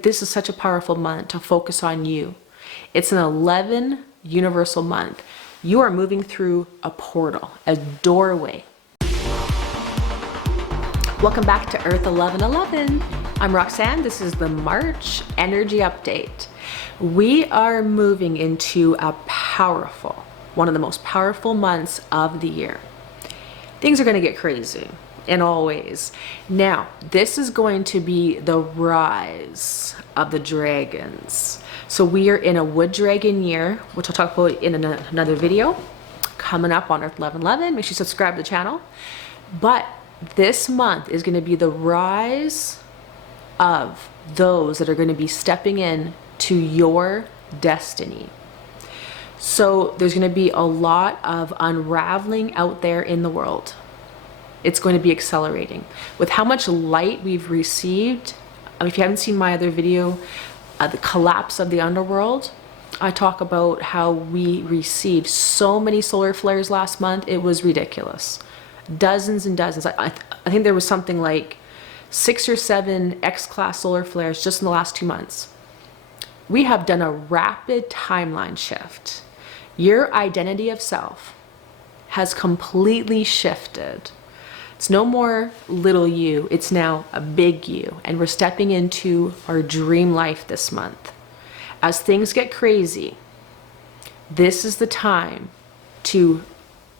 right? This is such a powerful month to focus on you. It's an 11 universal month. You are moving through a portal, a doorway. Welcome back to Earth 1111. I'm Roxanne. This is the March energy update. We are moving into a powerful, one of the most powerful months of the year. Things are going to get crazy in all ways. Now, this is going to be the rise of the dragons. So we are in a wood dragon year, which I'll talk about in another video coming up on Earth 1111. Make sure you subscribe to the channel. But this month is going to be the rise of those that are going to be stepping in to your destiny. So there's going to be a lot of unraveling out there in the world. It's going to be accelerating. With how much light we've received, if you haven't seen my other video, the collapse of the underworld, I talk about how we received so many solar flares last month. It was ridiculous. Dozens and dozens. I think there was something like 6 or 7 X-class solar flares just in the last 2 months. We have done a rapid timeline shift. Your identity of self has completely shifted. It's no more little you, it's now a big you. And we're stepping into our dream life this month. As things get crazy, this is the time to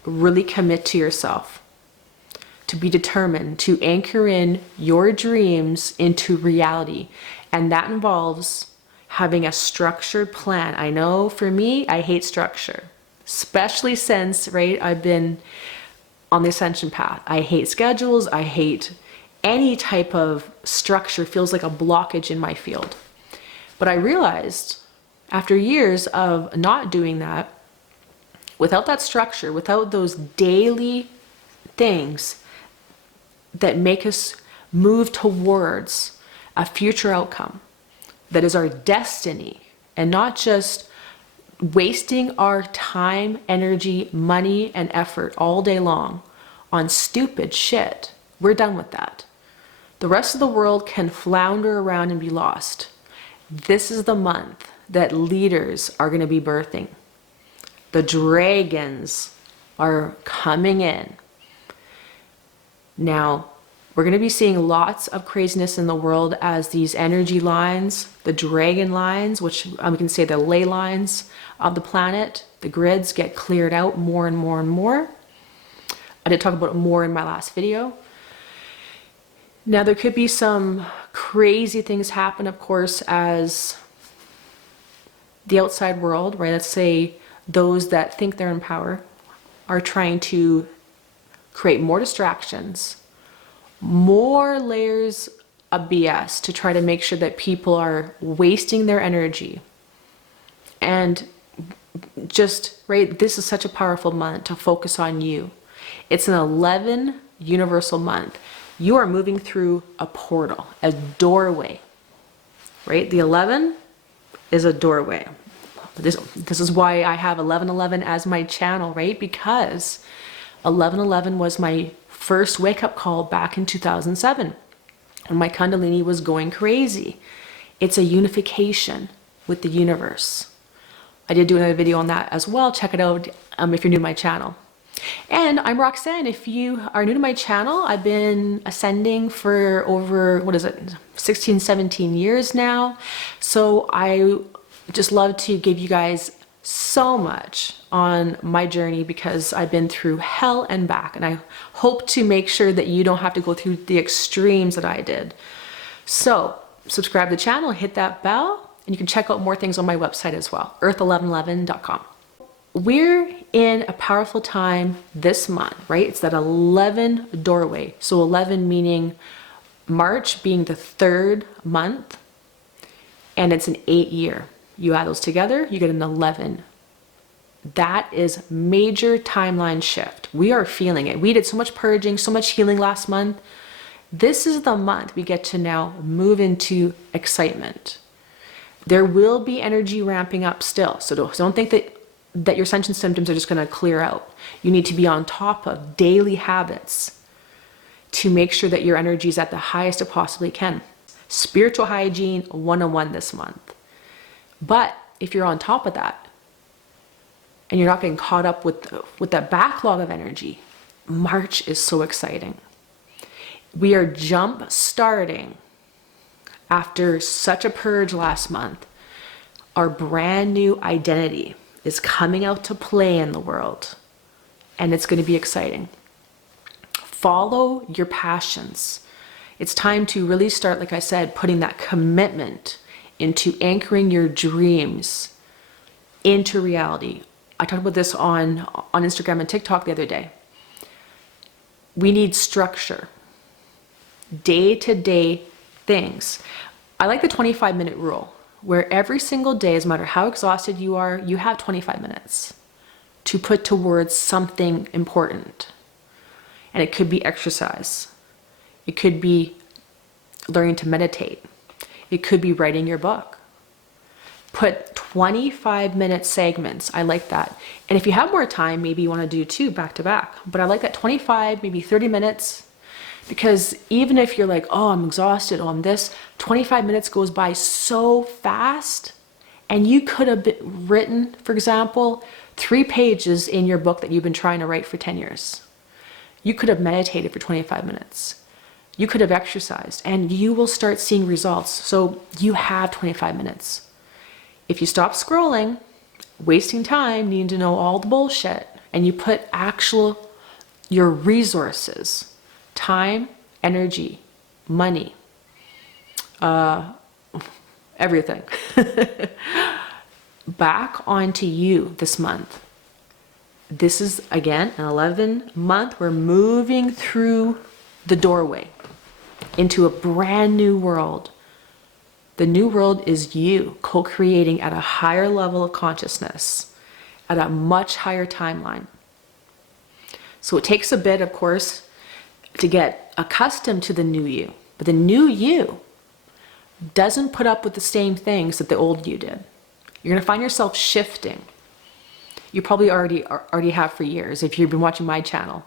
really commit to yourself, to be determined, to anchor in your dreams into reality. And that involves having a structured plan. I know for me, I hate structure, especially since, right, I've been on the Ascension path. I hate schedules. I hate any type of structure. Feels like a blockage in my field. But I realized after years of not doing that, without that structure, without those daily things that make us move towards a future outcome that is our destiny, and not just wasting our time, energy, money, and effort all day long on stupid shit. We're done with that. The rest of the world can flounder around and be lost. This is the month that leaders are going to be birthing. The dragons are coming in. Now, we're going to be seeing lots of craziness in the world as these energy lines, the dragon lines, which we can say the ley lines of the planet, the grids get cleared out more and more and more. I did talk about it more in my last video. Now, there could be some crazy things happen, of course, as the outside world, right? Let's say those that think they're in power are trying to create more distractions, more layers of BS to try to make sure that people are wasting their energy. And just, right, this is such a powerful month to focus on you. It's an 11 universal month. You are moving through a portal, a doorway, right? The 11 is a doorway. This is why I have 1111 as my channel, right? Because 1111 was my first wake-up call back in 2007 when my Kundalini was going crazy. It's a unification with the universe. I did do another video on that as well. Check it out if you're new to my channel. And I'm Roxanne. If you are new to my channel, I've been ascending for over, 16, 17 years now. So I just love to give you guys so much on my journey because I've been through hell and back, and I hope to make sure that you don't have to go through the extremes that I did. So subscribe to the channel, hit that bell, and you can check out more things on my website as well, EARTH1111.com. We're in a powerful time this month, right? It's that 11 doorway. So 11 meaning March being the 3rd month, and it's an 8 year. You add those together, you get an 11. That is major timeline shift. We are feeling it. We did so much purging, so much healing last month. This is the month we get to now move into excitement. There will be energy ramping up still. So don't think that your Ascension symptoms are just going to clear out. You need to be on top of daily habits to make sure that your energy is at the highest it possibly can. Spiritual hygiene 101 this month. But if you're on top of that and you're not getting caught up with that backlog of energy, March is so exciting. We are jump starting after such a purge last month. Our brand new identity is coming out to play in the world, and it's going to be exciting. Follow your passions. It's time to really start, like I said, putting that commitment into anchoring your dreams into reality. I talked about this on Instagram and TikTok the other day. We need structure, day-to-day things. I like the 25-minute rule, where every single day, no matter how exhausted you are, you have 25 minutes to put towards something important. And it could be exercise. It could be learning to meditate. It could be writing your book. Put 25-minute segments. I like that. And if you have more time, maybe you want to do 2 back to back. But I like that 25, maybe 30 minutes. Because even if you're like, oh, I'm exhausted on this, 25 minutes goes by so fast. And you could have written, for example, 3 pages in your book that you've been trying to write for 10 years. You could have meditated for 25 minutes. You could have exercised, and you will start seeing results. So you have 25 minutes. If you stop scrolling, wasting time, needing to know all the bullshit, and you put your resources, time, energy, money, everything, back onto you this month. This is, again, an 11 month. We're moving through the doorway into a brand new world. The new world is you co-creating at a higher level of consciousness, at a much higher timeline. So it takes a bit, of course, to get accustomed to the new you. But the new you doesn't put up with the same things that the old you did. You're going to find yourself shifting. You probably already have for years if you've been watching my channel.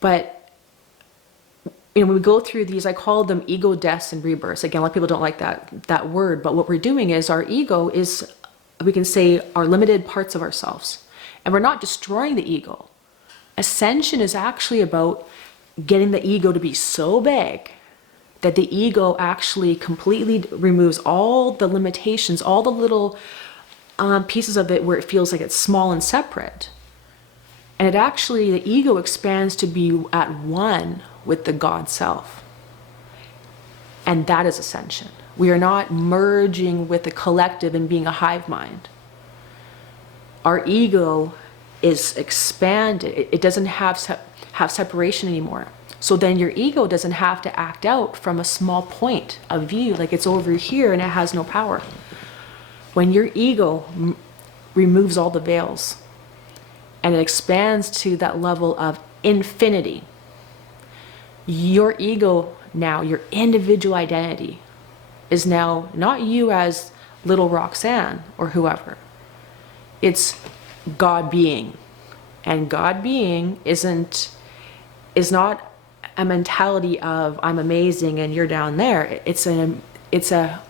But when we go through these, I call them ego deaths and rebirths. Again, a lot of people don't like that word, but what we're doing is our ego is, we can say, our limited parts of ourselves. And we're not destroying the ego. Ascension is actually about getting the ego to be so big that the ego actually completely removes all the limitations, all the little pieces of it where it feels like it's small and separate. And it actually, the ego expands to be at one with the God self. And that is ascension. We are not merging with the collective and being a hive mind. Our ego is expanded. It doesn't have separation anymore. So then your ego doesn't have to act out from a small point of view, like it's over here and it has no power. When your ego removes all the veils and it expands to that level of infinity, your ego now, your individual identity, is now not you as little Roxanne or whoever. It's God being. And God being is not a mentality of I'm amazing and you're down there. It's a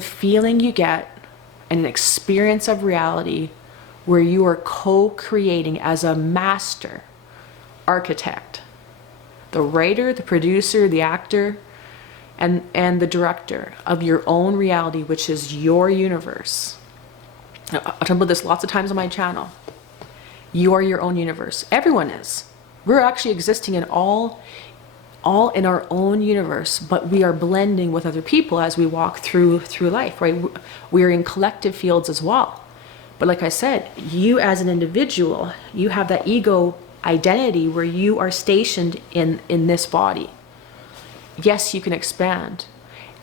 feeling you get and an experience of reality where you are co-creating as a master architect. The writer, the producer, the actor, and the director of your own reality, which is your universe. I'll talk about this lots of times on my channel. You are your own universe. Everyone is. We're actually existing in all in our own universe, but we are blending with other people as we walk through life, right? We are in collective fields as well. But like I said, you as an individual, you have that ego identity where you are stationed in this body. Yes, you can expand.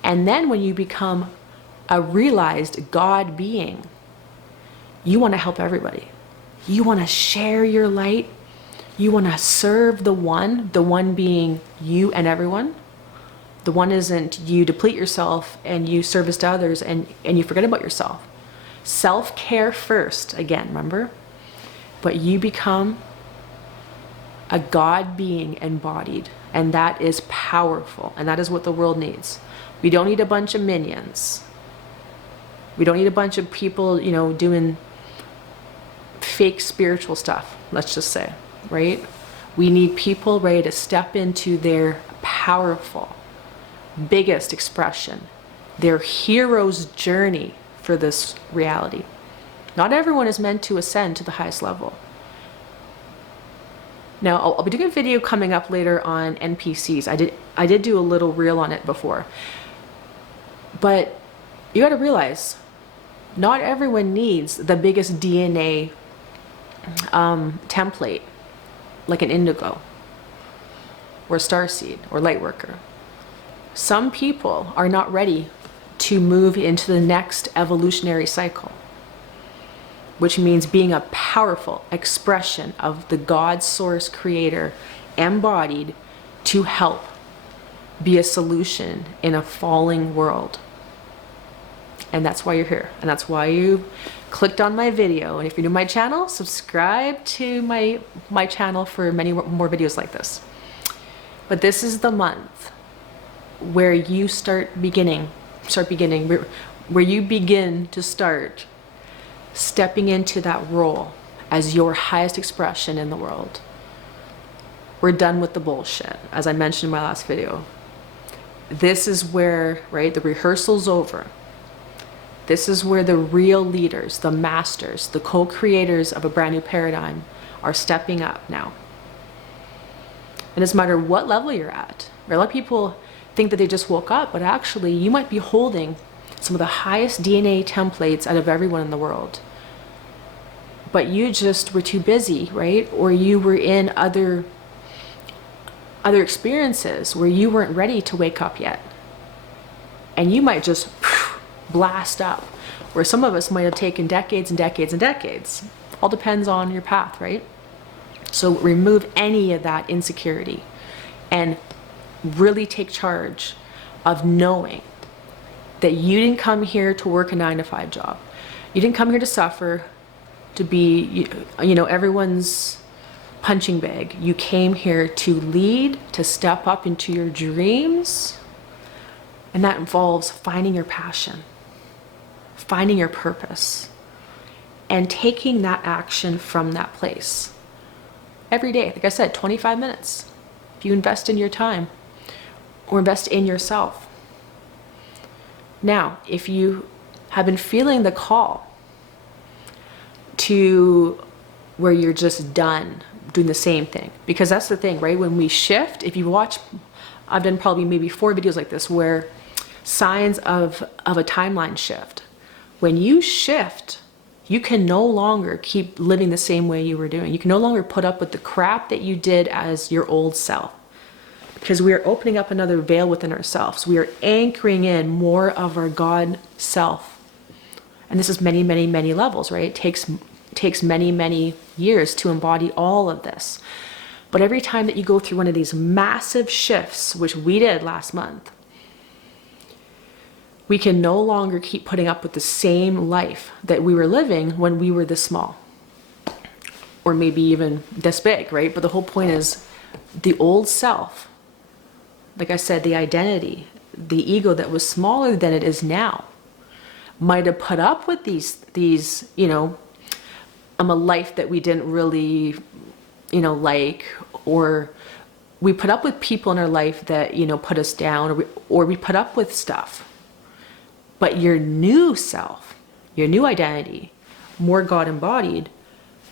And then when you become a realized God being, you want to help everybody. You want to share your light. You want to serve the one being you and everyone. The one isn't you deplete yourself and you service to others and you forget about yourself. Self-care first, again, remember? But you become a God being embodied And that is powerful. And that is what the world needs. We don't need a bunch of minions. We don't need a bunch of people, you know, doing fake spiritual stuff, let's just say, right? We need people ready to step into their powerful, biggest expression, their hero's journey for this reality. Not everyone is meant to ascend to the highest level. Now, I'll be doing a video coming up later on NPCs. I did do a little reel on it before. But you got to realize, not everyone needs the biggest DNA template, like an indigo, or starseed, or lightworker. Some people are not ready to move into the next evolutionary cycle, which means being a powerful expression of the God source creator embodied to help be a solution in a falling world. And that's why you're here. And that's why you clicked on my video. And if you're new to my channel, subscribe to my channel for many more videos like this. But this is the month where you where you begin to start stepping into that role as your highest expression in the world. We're done with the bullshit, as I mentioned in my last video. This is where, right, the rehearsal's over. This is where the real leaders, the masters, the co-creators of a brand new paradigm are stepping up now. And it doesn't matter what level you're at. A lot of people think that they just woke up, but actually you might be holding some of the highest DNA templates out of everyone in the world. But you just were too busy, right? Or you were in other experiences where you weren't ready to wake up yet. And you might just blast up, where some of us might have taken decades and decades and decades. All depends on your path, right? So remove any of that insecurity and really take charge of knowing that you didn't come here to work a 9-to-5 job. You didn't come here to suffer, to be, you know, everyone's punching bag. You came here to lead, to step up into your dreams. And that involves finding your passion, finding your purpose, and taking that action from that place. Every day, like I said, 25 minutes. If you invest in your time or invest in yourself. Now, if you have been feeling the call to where you're just done doing the same thing, because that's the thing, right? When we shift, if you watch, I've done probably maybe 4 videos like this where signs of a timeline shift. When you shift, you can no longer keep living the same way you were doing. You can no longer put up with the crap that you did as your old self, because we are opening up another veil within ourselves. We are anchoring in more of our God self. And this is many, many, many levels, right? It takes many, many years to embody all of this. But every time that you go through one of these massive shifts, which we did last month, we can no longer keep putting up with the same life that we were living when we were this small. Or maybe even this big, right? But the whole point is the old self, like I said, the identity, the ego that was smaller than it is now, might have put up with these, you know, a life that we didn't really, you know, like, or we put up with people in our life that, you know, put us down, or we put up with stuff. But your new self, your new identity, more God embodied,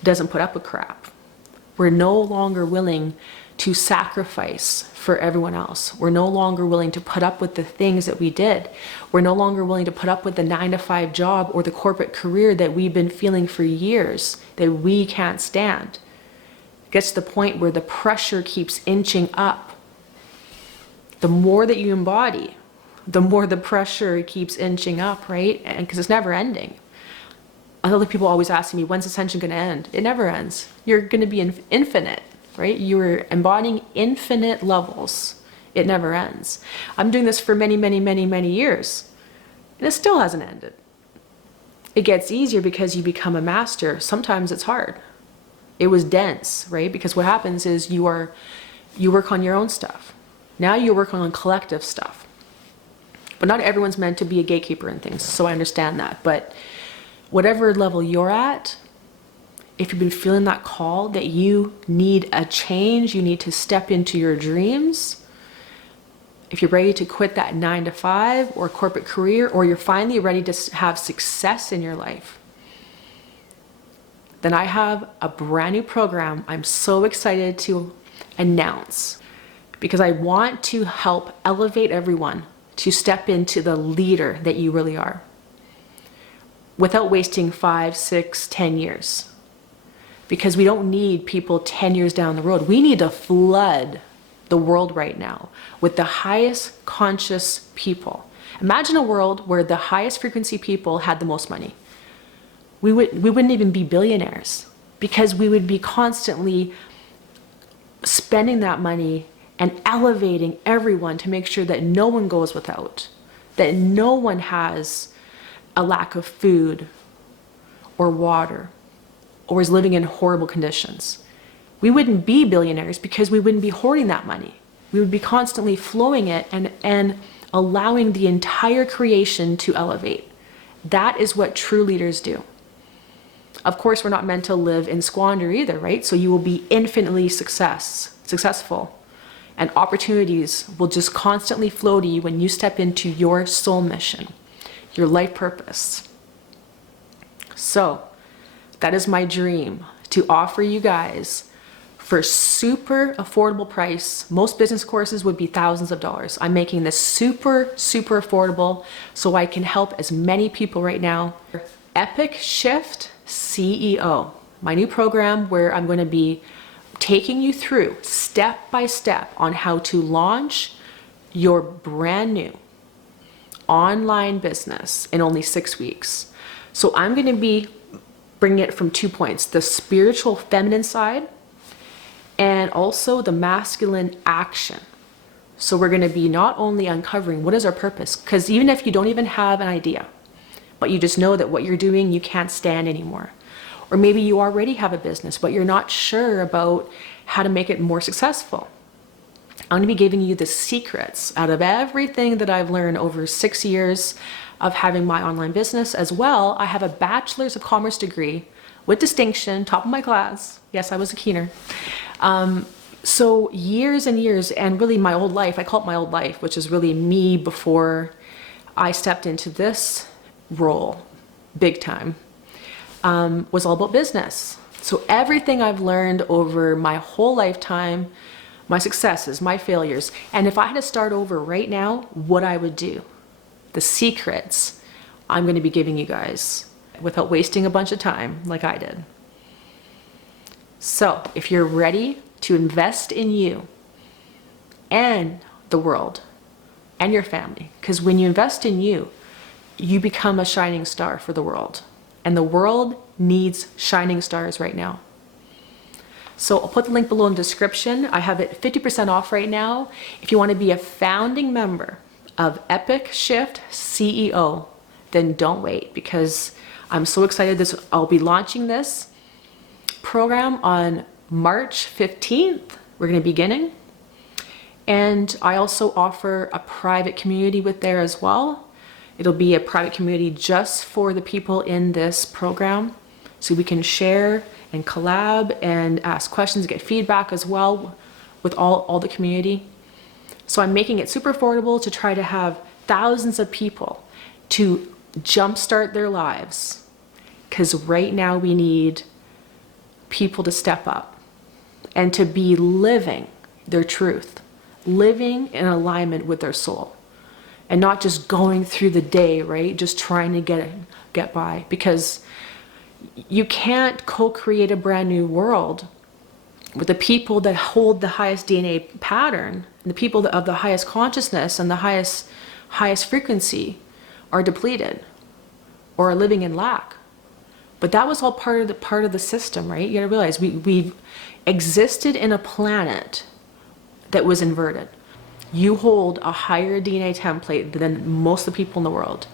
doesn't put up with crap. We're no longer willing to sacrifice for everyone else. We're no longer willing to put up with the things that we did. We're no longer willing to put up with the 9-to-5 job or the corporate career that we've been feeling for years that we can't stand. It gets to the point where the pressure keeps inching up. The more that you embody, the more the pressure keeps inching up, right? And because it's never ending. Other people always asking me, when's Ascension going to end? It never ends. You're going to be infinite, right? You're embodying infinite levels. It never ends. I'm doing this for many, many, many, many years, and it still hasn't ended. It gets easier because you become a master. Sometimes it's hard. It was dense, right? Because what happens is you are You work on your own stuff. Now you work on collective stuff. But not everyone's meant to be a gatekeeper in things, so I understand that. But whatever level you're at, if you've been feeling that call that you need a change, you need to step into your dreams, if you're ready to quit that 9-to-5 or corporate career, or you're finally ready to have success in your life, then I have a brand new program I'm so excited to announce, because I want to help elevate everyone to step into the leader that you really are without wasting 5, 6, 10 years. Because we don't need people 10 years down the road. We need to flood the world right now with the highest conscious people. Imagine a world where the highest frequency people had the most money. We wouldn't even be billionaires, because we would be constantly spending that money and elevating everyone to make sure that no one goes without, that no one has a lack of food or water, or is living in horrible conditions. We wouldn't be billionaires because we wouldn't be hoarding that money. We would be constantly flowing it and allowing the entire creation to elevate. That is what true leaders do. Of course, we're not meant to live in squander either, right? So you will be infinitely successful. And opportunities will just constantly flow to you when you step into your soul mission, your life purpose. So that is my dream, to offer you guys for super affordable price. Most business courses would be thousands of dollars. I'm making this super, super affordable so I can help as many people right now. Epic Shift CEO, my new program where I'm going to be taking you through step by step on how to launch your brand new online business in only 6 weeks. So I'm going to be bringing it from 2 points: the spiritual feminine side and also the masculine action. So we're going to be not only uncovering what is our purpose, because even if you don't even have an idea, but you just know that what you're doing you can't stand anymore. Or maybe you already have a business, but you're not sure about how to make it more successful. I'm going to be giving you the secrets out of everything that I've learned over 6 years of having my online business. As well, I have a Bachelor's of Commerce degree with distinction, top of my class. Yes, I was a keener. So years and years, and really my old life, I call it my old life, which is really me before I stepped into this role big time, was all about business. So everything I've learned over my whole lifetime, my successes, my failures, and if I had to start over right now, what I would do, the secrets I'm going to be giving you guys without wasting a bunch of time like I did. So if you're ready to invest in you and the world and your family, because when you invest in you, you become a shining star for the world. And the world needs shining stars right now. So I'll put the link below in the description. I have it 50% off right now. If you want to be a founding member of Epic Shift CEO, then don't wait, because I'm so excited. I'll be launching this program on March 15th. We're going to be beginning. And I also offer a private community with there as well. It'll be a private community just for the people in this program, so we can share and collab and ask questions, get feedback as well with all the community. So I'm making it super affordable to try to have thousands of people to jumpstart their lives, because right now we need people to step up and to be living their truth, living in alignment with their soul. And not just going through the day, right? Just trying to get by, because you can't co-create a brand new world with the people that hold the highest DNA pattern, and the people of the highest consciousness and the highest frequency are depleted or are living in lack. But that was all part of the system, right? You gotta realize we've existed in a planet that was inverted. You hold a higher DNA template than most of the people in the world.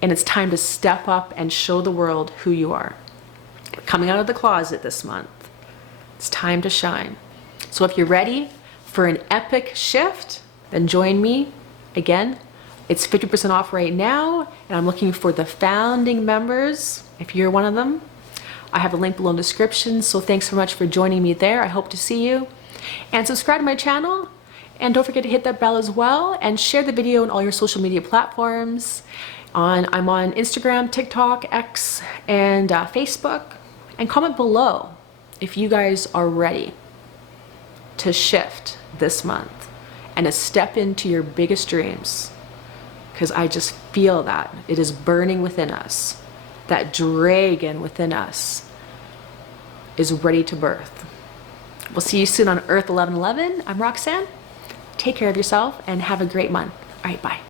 And it's time to step up and show the world who you are. We're coming out of the closet this month. It's time to shine. So if you're ready, for an epic shift, then join me again. It's 50% off right now, and I'm looking for the founding members. If you're one of them, I have a link below in the description. So thanks so much for joining me there. I hope to see you. And subscribe to my channel. And don't forget to hit that bell as well, and share the video on all your social media platforms. I'm on Instagram, TikTok, X, and Facebook. And comment below if you guys are ready to shift this month and to step into your biggest dreams. Because I just feel that it is burning within us. That dragon within us is ready to birth. We'll see you soon on Earth 1111. I'm Roxanne. Take care of yourself and have a great month. All right, bye.